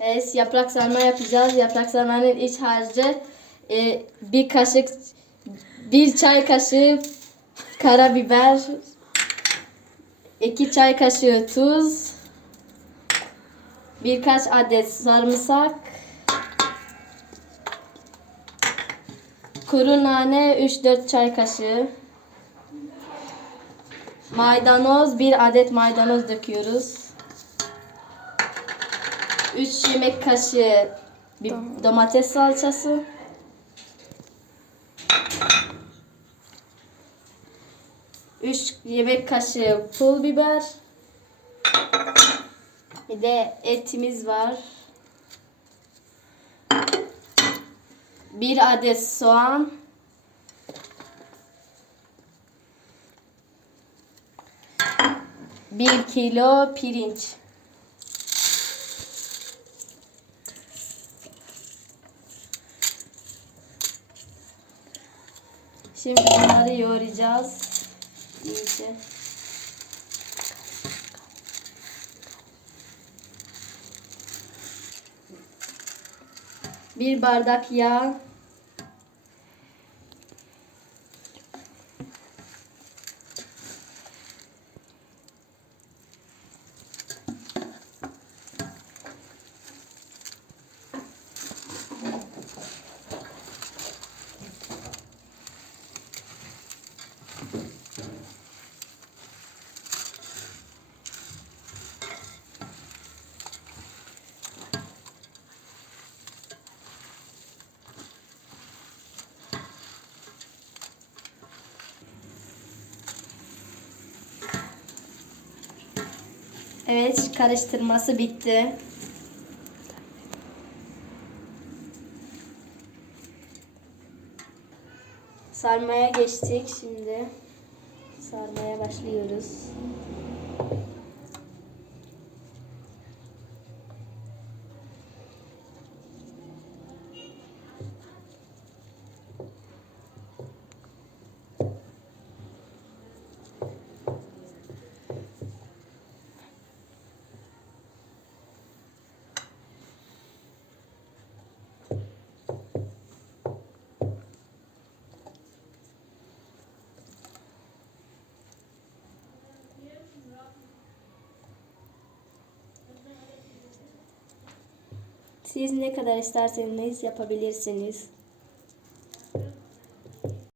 Evet, yaprak sarma yapacağız. Yaprak sarmanın iç harcı e, bir kaşık, bir çay kaşığı karabiber, iki çay kaşığı tuz, birkaç adet sarımsak, kuru nane 3-4 çay kaşığı, maydanoz, bir adet maydanoz döküyoruz. 3 yemek kaşığı bir domates salçası. Üç yemek kaşığı pul biber. Bir de etimiz var. Bir adet soğan. Bir kilo pirinç. Şimdi bunları yoğuracağız. İyice. Bir bardak yağ. Evet, karıştırması bitti. Sarmaya geçtik şimdi. Sarmaya başlıyoruz. Siz ne kadar isterseniz yapabilirsiniz.